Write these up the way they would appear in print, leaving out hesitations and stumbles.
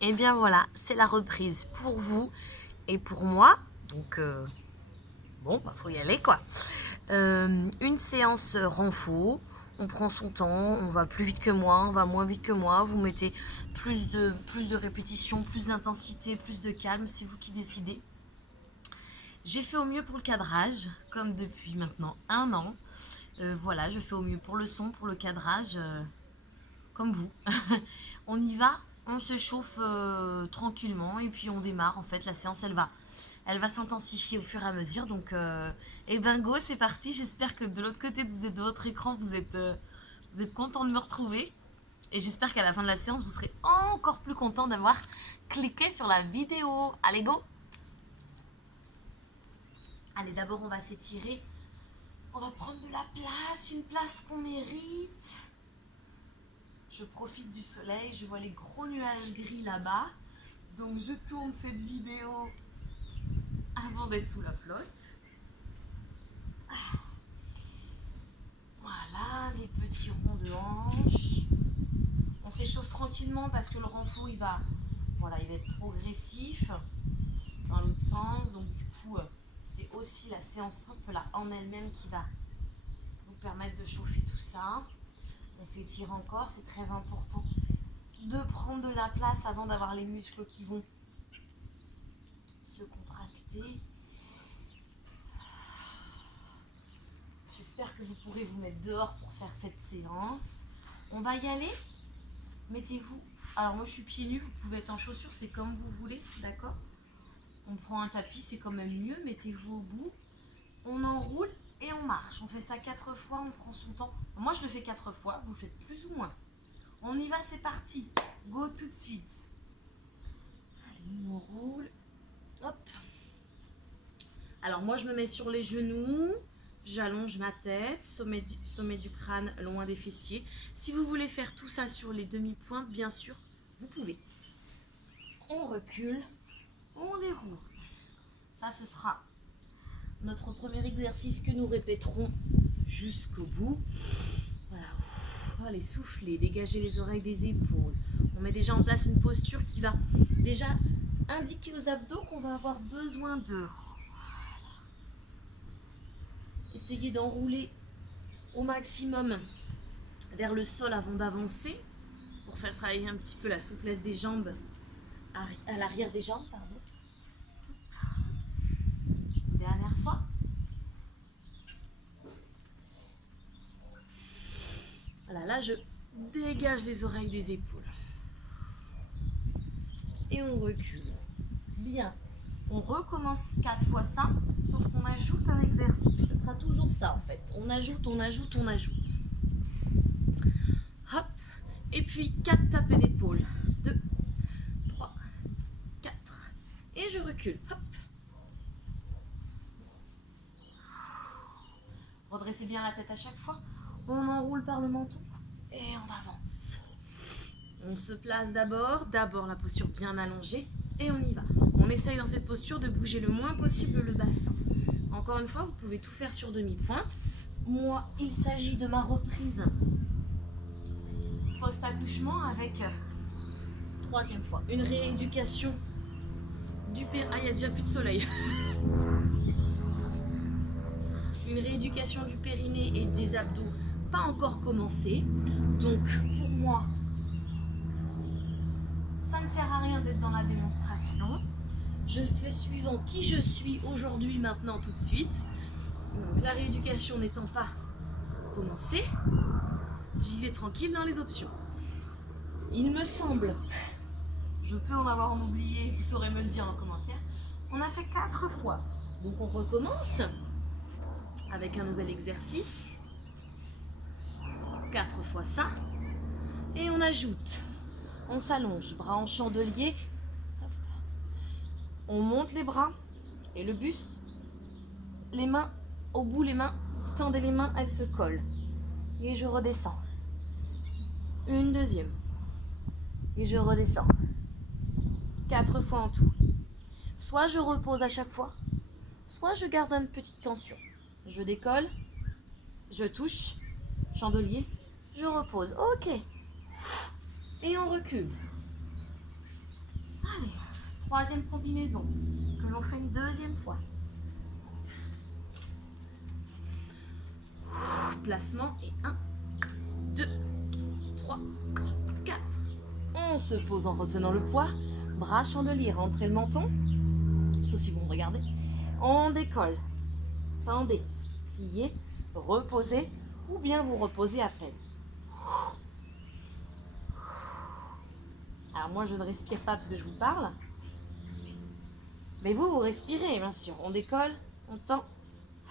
Et bien voilà, c'est la reprise pour vous et pour moi. Donc bon, faut y aller quoi. Une séance renfo, on prend son temps, on va plus vite que moi, on va moins vite que moi. Vous mettez plus de répétitions, plus d'intensité, plus de calme, c'est vous qui décidez. J'ai fait au mieux pour le cadrage, comme depuis maintenant 1 an. Voilà, je fais au mieux pour le son, pour le cadrage, comme vous. On y va, on se chauffe tranquillement et puis on démarre. En fait, la séance, elle va s'intensifier au fur et à mesure. Donc, et ben go, c'est parti. J'espère que de l'autre côté de votre écran, vous êtes content de me retrouver. Et j'espère qu'à la fin de la séance, vous serez encore plus content d'avoir cliqué sur la vidéo. Allez, go! Allez, d'abord, on va s'étirer. On va prendre de la place, une place qu'on mérite. Je profite du soleil, je vois les gros nuages gris là-bas. Donc je tourne cette vidéo avant d'être sous la flotte. Voilà, les petits ronds de hanches. On s'échauffe tranquillement parce que le renfort, il va être progressif dans l'autre sens. Donc du coup, c'est aussi la séance simple là en elle-même qui va nous permettre de chauffer tout ça. On s'étire encore, c'est très important de prendre de la place avant d'avoir les muscles qui vont se contracter. J'espère que vous pourrez vous mettre dehors pour faire cette séance. On va y aller. Mettez-vous. Alors moi je suis pieds nus, vous pouvez être en chaussures, c'est comme vous voulez, d'accord? On prend un tapis, c'est quand même mieux. Mettez-vous au bout. On enroule et on marche. On fait ça 4 fois, on prend son temps. Moi je le fais 4 fois, vous le faites plus ou moins. On y va, c'est parti. Go tout de suite. Allez, on roule. Hop. Alors moi je me mets sur les genoux. J'allonge ma tête, sommet du crâne loin des fessiers. Si vous voulez faire tout ça sur les demi-pointes, bien sûr, vous pouvez. On recule, on déroule. Ça, ce sera notre premier exercice que nous répéterons jusqu'au bout. Voilà. Allez, soufflez, dégagez les oreilles des épaules. On met déjà en place une posture qui va déjà indiquer aux abdos qu'on va avoir besoin d'eux. Essayez d'enrouler au maximum vers le sol avant d'avancer pour faire travailler un petit peu la souplesse des jambes à l'arrière des jambes, pardon. Une dernière fois. Voilà, là je dégage les oreilles des épaules. Et on recule. Bien. On recommence 4 fois ça, sauf qu'on ajoute un exercice. Ce sera toujours ça en fait. On ajoute, on ajoute, on ajoute. Hop. Et puis 4 tapées d'épaule. 2, 3, 4. Et je recule. Hop. Redressez bien la tête à chaque fois. On enroule par le menton et on avance. On se place d'abord la posture bien allongée et on y va. On essaye dans cette posture de bouger le moins possible le bassin. Encore une fois, vous pouvez tout faire sur demi-pointe. Moi, il s'agit de ma reprise post-accouchement avec, 3e fois, une rééducation du périnée. Ah, il n'y a déjà plus de soleil. Une rééducation du périnée et des abdos pas encore commencé. Donc, pour moi, ça ne sert à rien d'être dans la démonstration. Je fais suivant qui je suis aujourd'hui, maintenant, tout de suite. Donc, la rééducation n'étant pas commencée, j'y vais tranquille dans les options. Il me semble, je peux en avoir oublié, vous saurez me le dire en commentaire, on a fait 4 fois. Donc, on recommence avec un nouvel exercice. 4 fois ça. Et on ajoute. On s'allonge, bras en chandelier. On monte les bras et le buste. Les mains, au bout les mains, vous tendez les mains, elles se collent. Et je redescends. Une deuxième. Et je redescends. 4 fois en tout. Soit je repose à chaque fois, soit je garde une petite tension. Je décolle, je touche, chandelier, je repose. Ok. Et on recule. Allez, troisième combinaison que l'on fait une deuxième fois. Placement et 1, 2, 3, 4. On se pose en retenant le poids. Bras chandelier, rentrez le menton. Sauf si vous me regardez. On décolle. Tendez, pliez, reposez ou bien vous reposez à peine. Alors moi je ne respire pas parce que je vous parle. Mais vous respirez bien sûr. On décolle, on tend,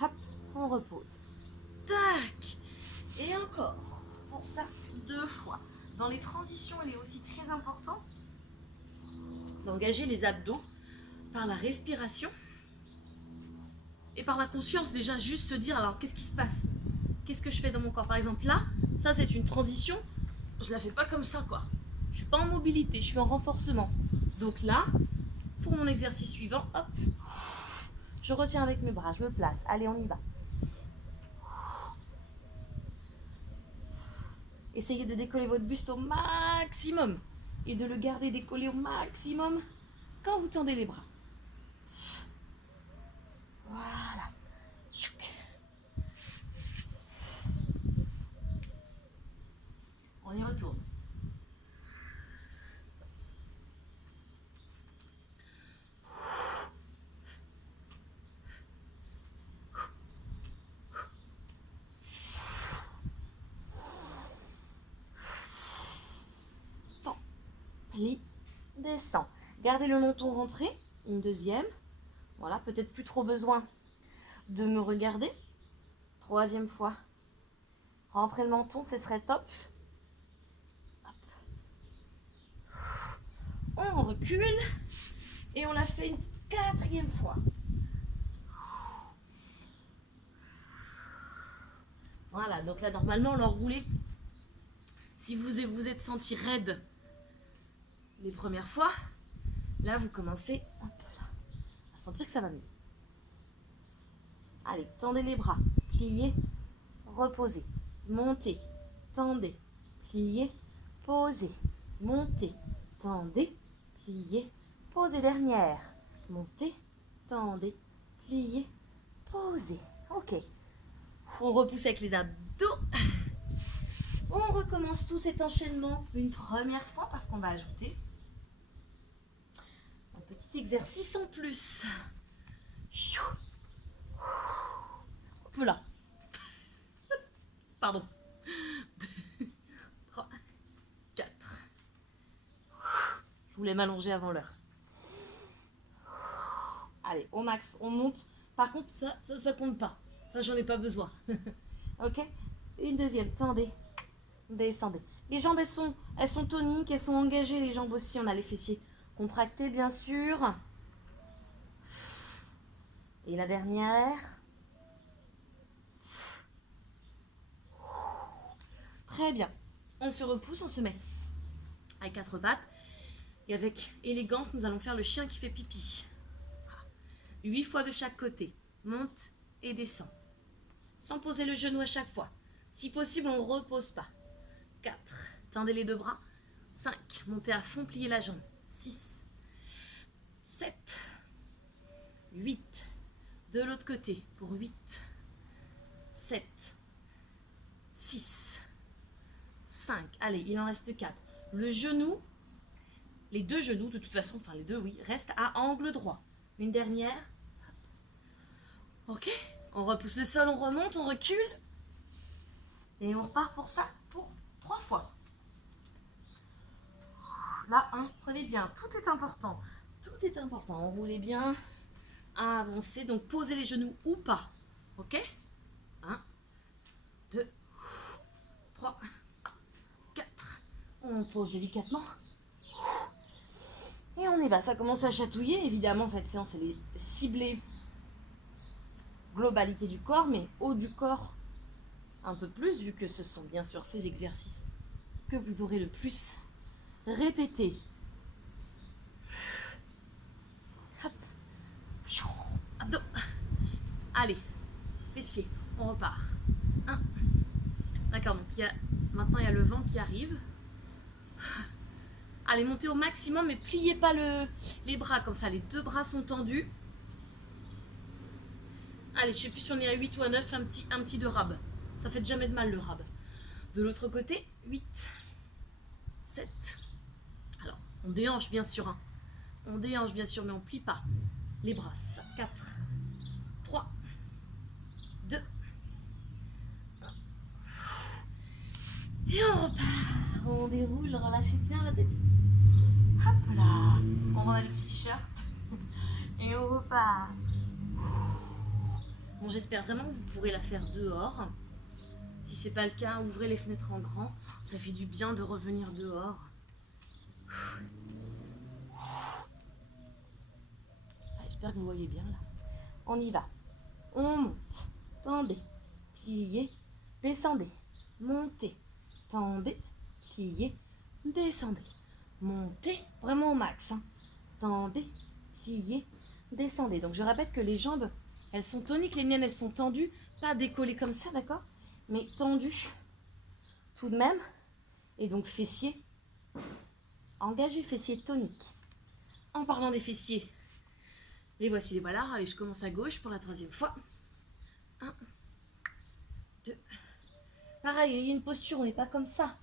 hop, on repose. Tac. Et encore. Pour ça, 2 fois. Dans les transitions, il est aussi très important d'engager les abdos par la respiration et par la conscience. Déjà, juste se dire, alors qu'est-ce qui se passe? Qu'est-ce que je fais dans mon corps? Par exemple, là, ça c'est une transition. Je la fais pas comme ça, quoi. Je suis pas en mobilité, je suis en renforcement. Donc là, pour mon exercice suivant, hop, je retiens avec mes bras, je me place. Allez, on y va. Essayez de décoller votre buste au maximum et de le garder décollé au maximum quand vous tendez les bras. Voilà. On y retourne. Plie, descend. Gardez le menton rentré. Une deuxième. Voilà, peut-être plus trop besoin de me regarder. Troisième fois. Rentrez le menton, ce serait top. Hop. On recule. Et on l'a fait une quatrième fois. Voilà, donc là, normalement, l'enroulé, si vous vous êtes senti raide les premières fois, là, vous commencez hop là, à sentir que ça va mieux. Allez, tendez les bras, pliez, reposez, montez, tendez, pliez, posez, montez, tendez, pliez, posez. Dernière, montez, tendez, pliez, posez. Ok. On repousse avec les abdos. On recommence tout cet enchaînement une première fois parce qu'on va ajouter un petit exercice en plus. Hop là. Pardon. 2, 3, 4. Je voulais m'allonger avant l'heure. Allez, au max, on monte. Par contre, ça compte pas. Ça, j'en ai pas besoin. Ok? Une deuxième, tendez, descendez. Les jambes, elles sont toniques, elles sont engagées. Les jambes aussi, on a les fessiers contractés, bien sûr. Et la dernière. Très bien. On se repousse, on se met à 4 pattes. Et avec élégance, nous allons faire le chien qui fait pipi. 8 fois de chaque côté. Monte et descend. Sans poser le genou à chaque fois. Si possible, on ne repose pas. 4. Tendez les 2 bras. 5. Montez à fond, pliez la jambe. 6. 7. 8. De l'autre côté pour 8. 7. 6. 5. Allez, il en reste 4. Le genou, les 2 genoux, de toute façon, enfin les 2, oui, restent à angle droit. Une dernière. Ok, on repousse le sol, on remonte, on recule. Et on repart pour ça, pour 3 fois. Là, prenez bien, tout est important. Tout est important, enroulez bien, avancez. Donc, posez les genoux ou pas. Ok? 1, 2, 3, 4. On pose délicatement. Et on y va, ça commence à chatouiller. Évidemment, cette séance, elle est ciblée globalité du corps, mais haut du corps un peu plus, vu que ce sont bien sûr ces exercices que vous aurez le plus répétés. Hop. Abdos. Allez, fessiers, on repart. 1. D'accord, donc maintenant il y a le vent qui arrive. Allez, montez au maximum, mais pliez pas les bras comme ça. Les deux bras sont tendus. Allez, je sais plus si on est à 8 ou à 9, un petit de rab. Ça fait jamais de mal le rab. De l'autre côté, 8, 7. Alors, on déhanche bien sûr. Hein. On déhanche bien sûr, mais on plie pas les bras. 4, 3, 2. Et on repart. On déroule, relâchez bien la tête ici. Hop là. On remet le petit t-shirt. Et on repart. Bon, j'espère vraiment que vous pourrez la faire dehors. Si c'est pas le cas, ouvrez les fenêtres en grand. Ça fait du bien de revenir dehors. J'espère que vous voyez bien là. On y va. On monte. Tendez. Pliez. Descendez. Montez. Tendez. Pliez. Descendez. Montez. Vraiment au max. Hein. Tendez. Pliez. Descendez. Donc je répète que les jambes, elles sont toniques. Les miennes, elles sont tendues. Pas décollées comme ça, d'accord? Mais tendues tout de même. Et donc fessiers. Engagez fessiers toniques. En parlant des fessiers, les voici les voilà. Allez, je commence à gauche pour la 3e fois. 1, 2. Pareil, il y a une posture, on n'est pas comme ça.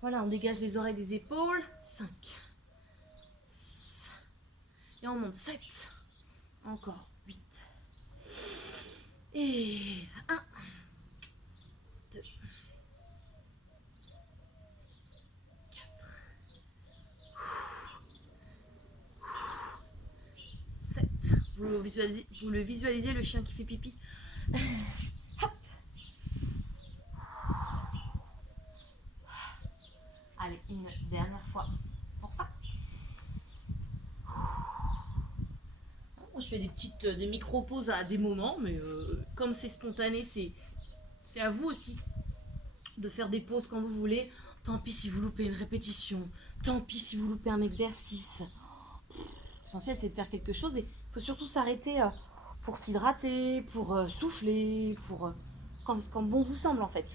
Voilà, on dégage les oreilles des épaules. 5, 6. Et on monte 7. Encore 8. Et 1, 2, 4, 7. Vous le visualisez, le chien qui fait pipi. Hop. Allez, une dernière fois pour ça. Moi, je fais des micro-pauses à des moments, mais comme c'est spontané, c'est à vous aussi de faire des pauses quand vous voulez. Tant pis si vous loupez une répétition, tant pis si vous loupez un exercice. L'essentiel, c'est de faire quelque chose et il faut surtout s'arrêter pour s'hydrater, pour souffler, pour quand bon vous semble en fait.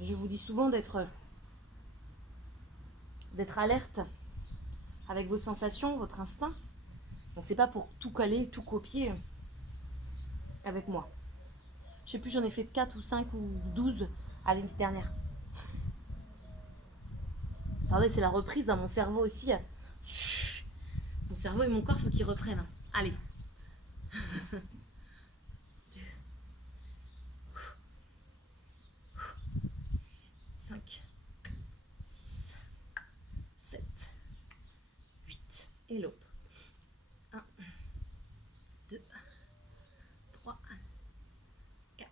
Je vous dis souvent d'être alerte avec vos sensations, votre instinct. Donc c'est pas pour tout coller, tout copier avec moi. Je sais plus, j'en ai fait 4 ou 5 ou 12 à l'année dernière. Attendez, c'est la reprise dans mon cerveau aussi. Mon cerveau et mon corps, il faut qu'ils reprennent. Allez. 5, 6, 7, 8. Et l'autre. 1, 2, 3, 4,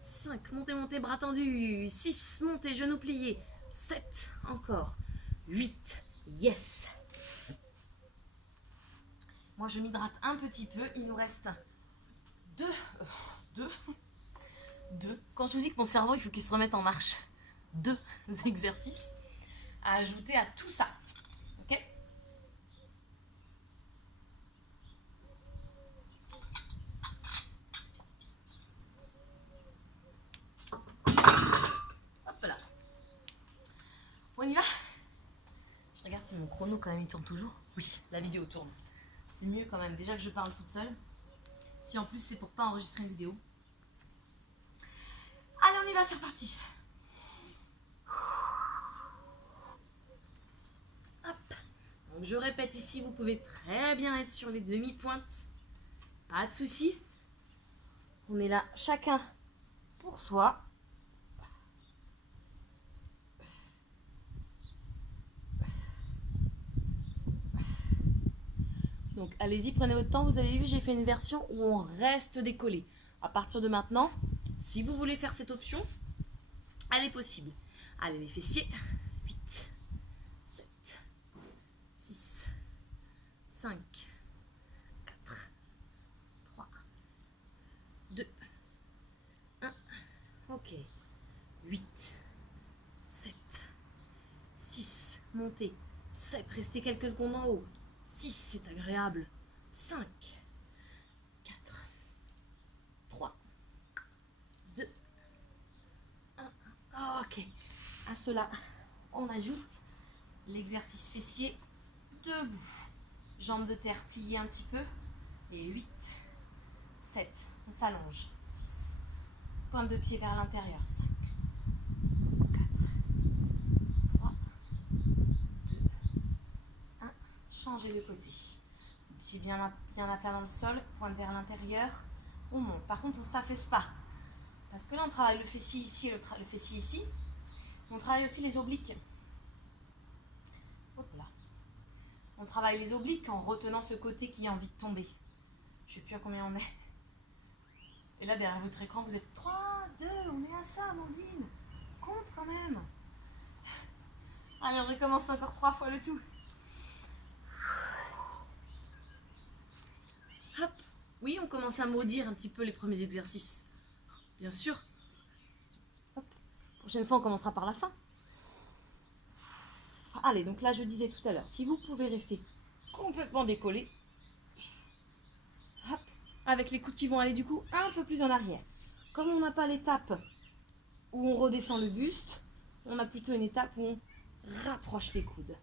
5. Montez, montez, bras tendus. 6, montez, genoux pliés. 7, encore. 8, yes. Moi, je m'hydrate un petit peu. Il nous reste 2. Quand je vous dis que mon cerveau, il faut qu'il se remette en marche. 2 exercices à ajouter à tout ça. Ok? Hop là. On y va? Je regarde si mon chrono quand même il tourne toujours. Oui, la vidéo tourne. C'est mieux quand même. Déjà que je parle toute seule. Si en plus c'est pour pas enregistrer une vidéo. Allez, on y va, c'est reparti. Hop. Donc je répète ici, vous pouvez très bien être sur les demi-pointes. Pas de souci. On est là chacun pour soi. Donc allez-y, prenez votre temps. Vous avez vu, j'ai fait une version où on reste décollé. À partir de maintenant, si vous voulez faire cette option, elle est possible. Allez, les fessiers. 8, 7, 6, 5, 4, 3, 2, 1. Ok. 8, 7, 6, montez. 7, restez quelques secondes en haut. 6, c'est agréable. 5, 4, 3, 2, 1. Ok. À cela. On ajoute l'exercice fessier debout. Jambes de terre pliées un petit peu. Et 8, 7, on s'allonge. 6, pointe de pied vers l'intérieur. 5, 4, 3, 2, 1. Changez de côté. Pied bien à plat dans le sol, pointe vers l'intérieur. On monte. Par contre, on ne s'affaisse pas. Parce que là, on travaille le fessier ici et le fessier ici. On travaille aussi les obliques. Hop là. On travaille les obliques en retenant ce côté qui a envie de tomber. Je ne sais plus à combien on est. Et là, derrière votre écran, vous êtes 3, 2, on est à ça, Amandine. Compte quand même. Allez, on recommence encore 3 fois le tout. Hop. Oui, on commence à maudire un petit peu les premiers exercices. Bien sûr. Hop. Prochaine fois, on commencera par la fin. Allez, donc là, je disais tout à l'heure, si vous pouvez rester complètement décollé, hop, avec les coudes qui vont aller du coup un peu plus en arrière. Comme on n'a pas l'étape où on redescend le buste, on a plutôt une étape où on rapproche les coudes.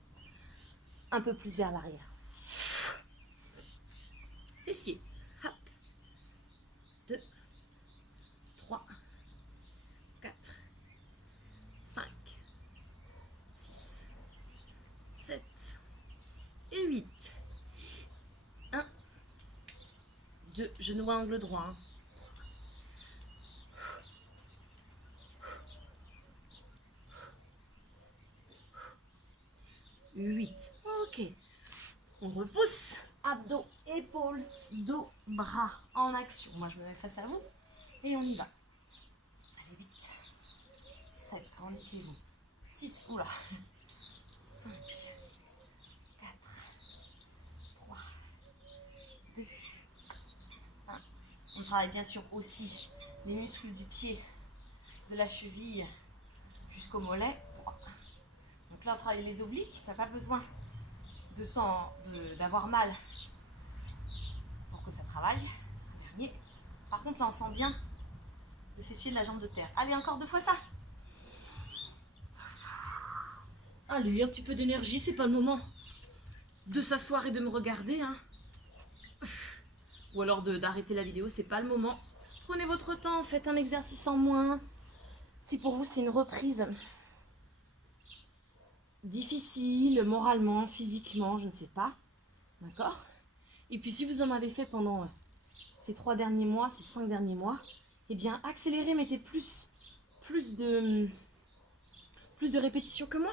Un peu plus vers l'arrière. Fessier. Hop. 2, 3, 4, 5, 6, 7 et 8. 1, 2, genou à angle droit. 8. Ok. On repousse. Abdos, épaules, dos, bras en action. Moi, je me mets face à vous et on y va. Allez, 8. 7, grandissez-vous. 6, oula. 5, 4, 3, 2, 1. On travaille bien sûr aussi les muscles du pied, de la cheville jusqu'au mollet. 3. Donc là, on travaille les obliques. Ça n'a pas besoin d'avoir mal pour que ça travaille. Un dernier. Par contre, là, on sent bien le fessier de la jambe de terre. Allez, encore 2 fois ça. Allez, un petit peu d'énergie, c'est pas le moment de s'asseoir et de me regarder, hein. Ou alors d'arrêter la vidéo, c'est pas le moment. Prenez votre temps, faites un exercice en moins. Si pour vous c'est une reprise difficile, moralement, physiquement, je ne sais pas. D'accord? Et puis si vous en avez fait pendant ces 3 derniers mois, ces 5 derniers mois, eh bien accélérez, mettez plus de répétitions que moi.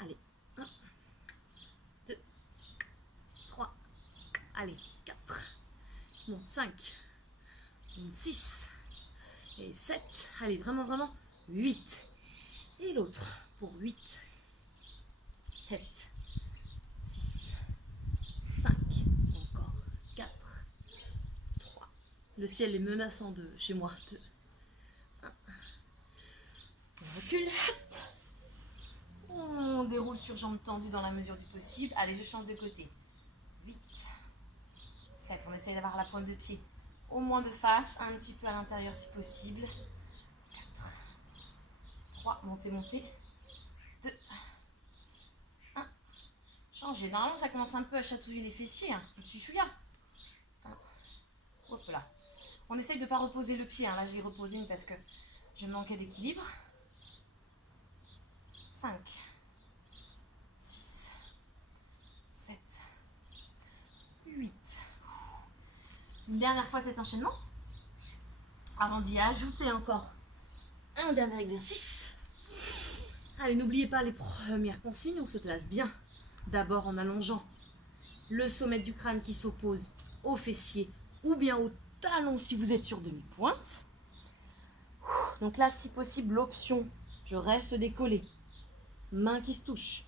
Allez, 1, 2, 3, allez, 4, monte 5, monte 6, et 7, allez, vraiment, 8. Et l'autre pour 8, 7, 6, 5, encore 4, 3. Le ciel est menaçant de chez moi. 2, 1. On recule. On déroule sur jambes tendues dans la mesure du possible. Allez, je change de côté. 8, 7. On essaye d'avoir la pointe de pied au moins de face, un petit peu à l'intérieur si possible. 4, 3, montez. 2, 1. Changez. Normalement, ça commence un peu à chatouiller les fessiers. Un petit chouïa. 1. Hop là. On essaye de ne pas reposer le pied. Là, je l'ai reposé parce que je manquais d'équilibre. 5, 6, 7, 8. Une dernière fois cet enchaînement. Avant d'y ajouter encore un dernier exercice. Allez, n'oubliez pas les premières consignes. On se place bien. D'abord en allongeant le sommet du crâne qui s'oppose au fessier ou bien au talon si vous êtes sur demi-pointe. Donc là, si possible, l'option, je reste décollé. Main qui se touche.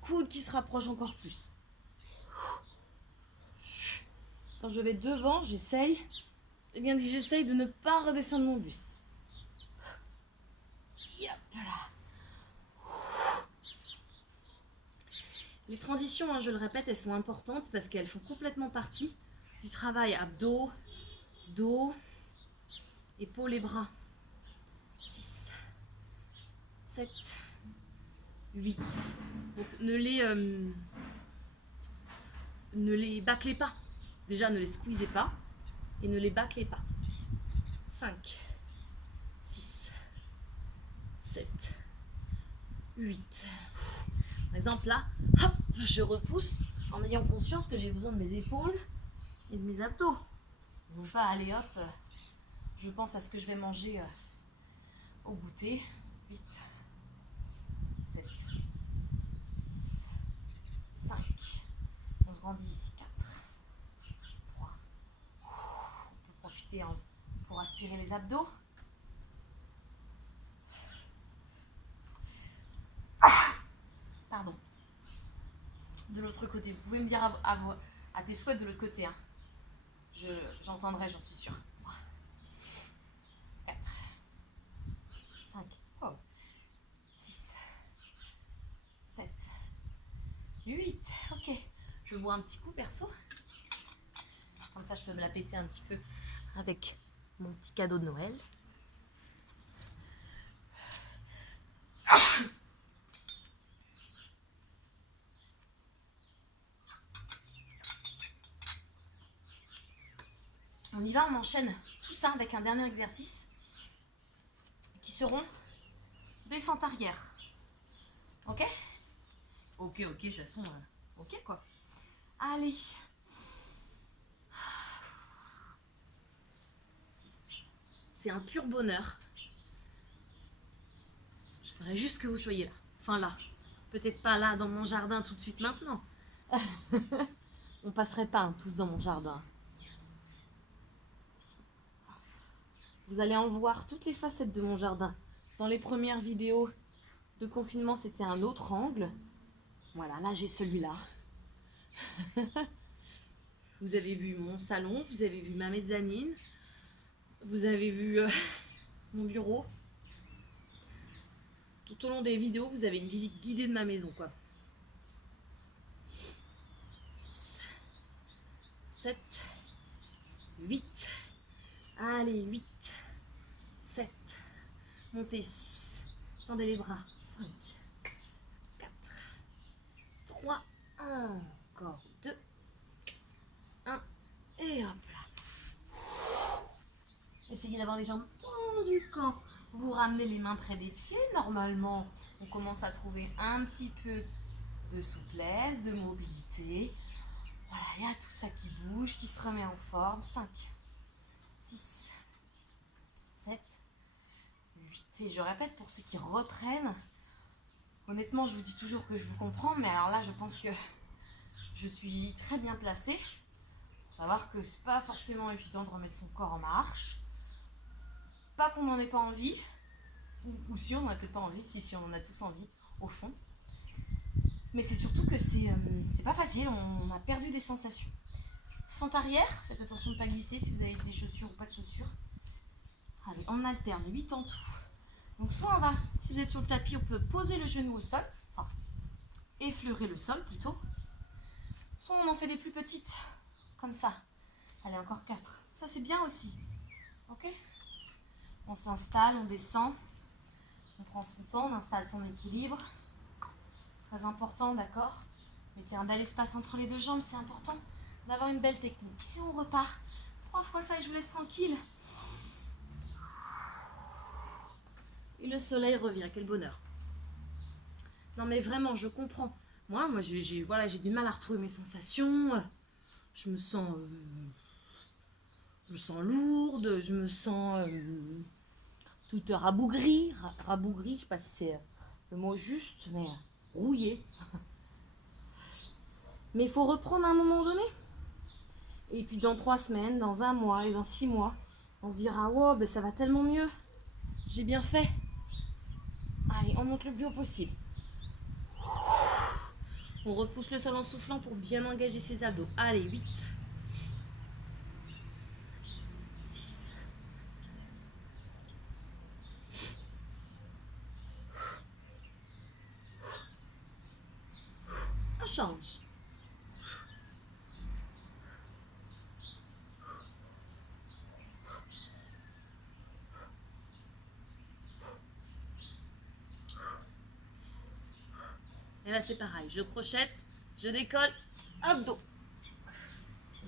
Coude qui se rapproche encore plus. Quand je vais devant, j'essaye de ne pas redescendre mon buste. Hop là. Les transitions, je le répète, elles sont importantes parce qu'elles font complètement partie du travail abdos, dos, épaules et bras. 6, 7, 8. Donc ne les bâclez pas. Déjà, ne les squeezez pas et ne les bâclez pas. 5, 6, 7, 8. Par exemple, là, hop, je repousse en ayant conscience que j'ai besoin de mes épaules et de mes abdos. Donc pas aller hop, je pense à ce que je vais manger au goûter. 8, 7, 6, 5. On se grandit ici. 4, 3. On peut profiter pour aspirer les abdos. Pardon. De l'autre côté, vous pouvez me dire à tes souhaits de l'autre côté. Hein. J'entendrai, j'en suis sûre. 3, 4, 5, 6, 7, 8. Ok, je bois un petit coup perso. Comme ça, je peux me la péter un petit peu avec mon petit cadeau de Noël. On y va, on enchaîne tout ça avec un dernier exercice qui seront des fentes arrière. Ok? Ok, de toute façon, ok quoi. Allez. C'est un pur bonheur. Je voudrais juste que vous soyez là. Enfin là. Peut-être pas là dans mon jardin tout de suite maintenant. On passerait pas tous dans mon jardin. Vous allez en voir toutes les facettes de mon jardin. Dans les premières vidéos de confinement, c'était un autre angle. Voilà, là j'ai celui-là. Vous avez vu mon salon, vous avez vu ma mezzanine, vous avez vu mon bureau. Tout au long des vidéos, vous avez une visite guidée de ma maison, quoi. 6, 7, 8. Allez, 8, 7. Montez 6. Tendez les bras. 5, 4, 3, 1. Encore 2, 1. Et hop là. Essayez d'avoir les jambes tendues quand vous ramenez les mains près des pieds. Normalement, on commence à trouver un petit peu de souplesse, de mobilité. Voilà, il y a tout ça qui bouge, qui se remet en forme. 5, 6, 7, 8. Et je répète pour ceux qui reprennent. Honnêtement, je vous dis toujours que je vous comprends, mais alors là, je pense que je suis très bien placée pour savoir que c'est pas forcément évident de remettre son corps en marche. Pas qu'on n'en ait pas envie, ou si on n'en a peut-être pas envie, si on en a tous envie, au fond. Mais c'est surtout que c'est pas facile, on a perdu des sensations. Fente arrière, faites attention de ne pas glisser si vous avez des chaussures ou pas de chaussures. Allez, on alterne 8 en tout. Donc soit on va, si vous êtes sur le tapis, on peut poser le genou au sol, enfin effleurer le sol plutôt. Soit on en fait des plus petites, comme ça. Allez, encore 4. Ça c'est bien aussi. Ok? On s'installe, on descend. On prend son temps, on installe son équilibre. Très important, d'accord? Mettez un bel espace entre les deux jambes, c'est important d'avoir une belle technique. Et on repart. 3 fois ça et je vous laisse tranquille. Et le soleil revient, quel bonheur. Non mais vraiment, je comprends. Moi j'ai du mal à retrouver mes sensations. Je me sens lourde, je me sens toute rabougrie, je sais pas si c'est le mot juste, mais rouillée. Mais il faut reprendre à un moment donné. Et puis dans 3 semaines, dans 1 mois et dans 6 mois, on se dira, wow, ben ça va tellement mieux. J'ai bien fait. Allez, on monte le plus haut possible. On repousse le sol en soufflant pour bien engager ses abdos. Allez, 8. 6. On change. Et là, c'est pareil. Je crochette, je décolle, abdos.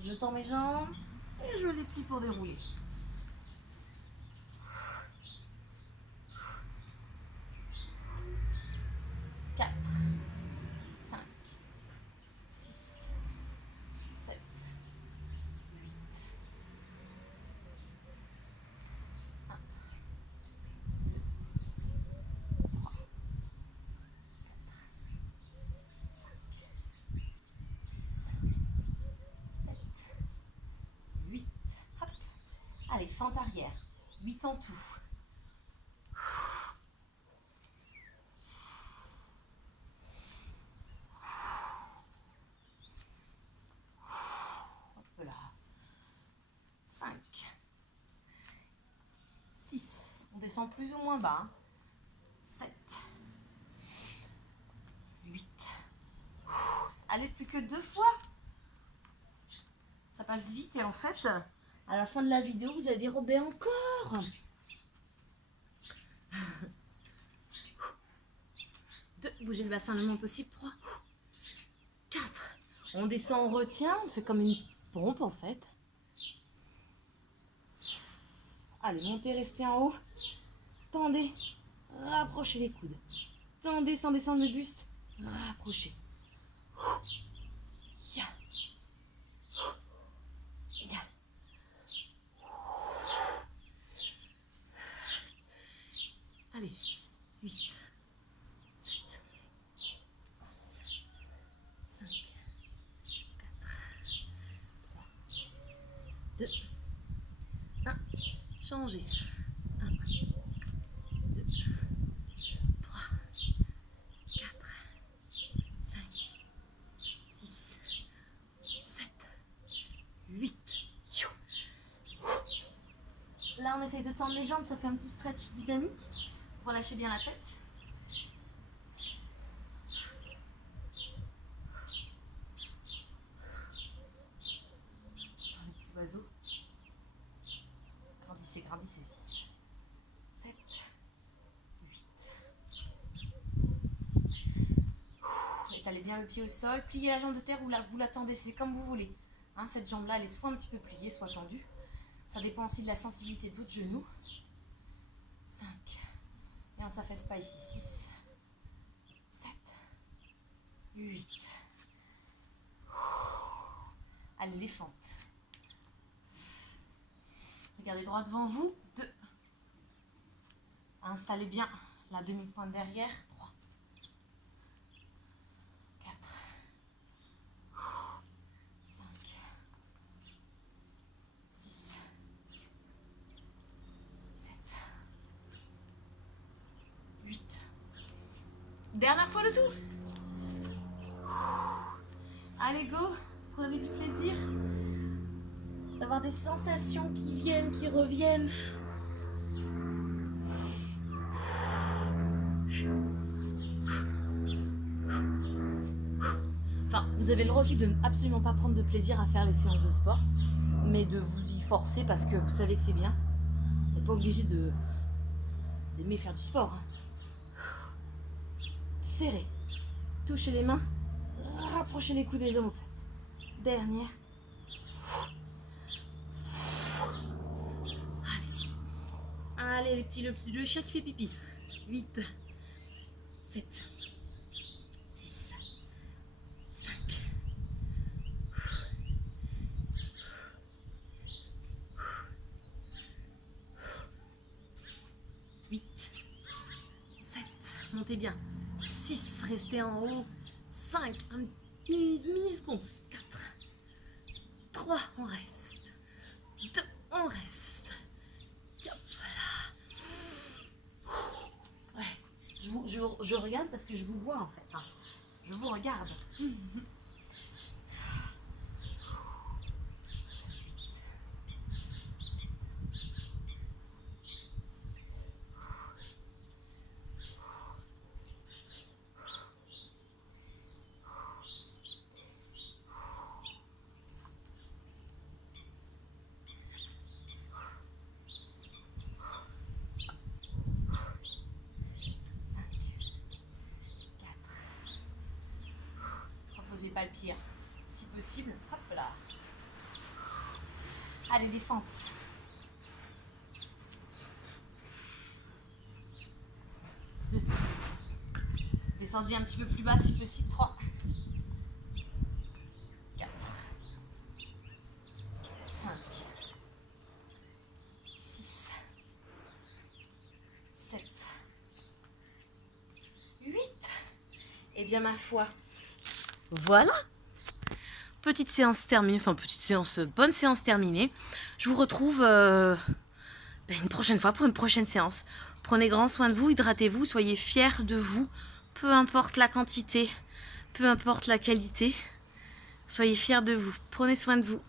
Je tends mes jambes et je les plie pour dérouler. 4, 5, 6, 7, 8, 1, 2, 3, 4, 5, 6, 7, 8. Hop. Allez, fente arrière. 8 en tout. Hop là. 5, 6. On descend plus ou moins bas. 7, 8. Allez, plus que 2 fois. Ça passe vite et en fait, à la fin de la vidéo, vous allez dérober encore. 2, bougez le bassin le moins possible. 3, 4. On descend, on retient, on fait comme une pompe en fait. Allez, montez, restez en haut. Tendez, rapprochez les coudes. Tendez sans descendre le buste. Rapprochez. Ya. Ya. Allez, 8, 7, 6, 5, 4, 3, 2, 1. Changez. 1, 2, 3, 4, 5, 6, 7, 8. Là, on essaye de tendre les jambes, ça fait un petit stretch dynamique. Relâchez bien la tête. Dans les petits oiseaux. Grandissez, grandissez. 6, 7, 8. Étalez bien le pied au sol. Pliez la jambe de terre ou vous la tendez, c'est comme vous voulez. Hein, cette jambe-là, elle est soit un petit peu pliée, soit tendue. Ça dépend aussi de la sensibilité de votre genou. 5. Et on s'affaisse pas ici. 6, 7, 8. Allez, les fentes. Regardez droit devant vous. 2. Installez bien la demi-pointe derrière. 3, 4, 5, 6, 7, 8. Dernière fois le tout. Allez, go. Prenez du plaisir d'avoir des sensations qui viennent, qui reviennent. Enfin, vous avez le droit aussi de absolument pas prendre de plaisir à faire les séances de sport, mais de vous y forcer parce que vous savez que c'est bien. Vous n'êtes pas obligé d'aimer faire du sport. Hein. Serrez. Touchez les mains. Rapprochez les coudes des omoplates. Dernière. Allez les petits, le chien qui fait pipi. 8, 7, 6, 5, 8, 7, montez bien. 6, restez en haut. 5, un milliseconde. 4, 3, on reste. 2, on reste. Hop là. Ouais, je regarde parce que je vous vois en fait. Hein. Je vous regarde. 8, 7, 5, 4, posez pas le pied, hein. Si possible, hop là. Allez, les fentes. 2. Descendez un petit peu plus bas si possible. 3. 4. 5. 6. 7. 8. Et bien ma foi, voilà. Petite séance terminée, enfin petite séance, bonne séance terminée. Je vous retrouve une prochaine fois pour une prochaine séance. Prenez grand soin de vous, hydratez-vous, soyez fiers de vous. Peu importe la quantité, peu importe la qualité. Soyez fiers de vous. Prenez soin de vous.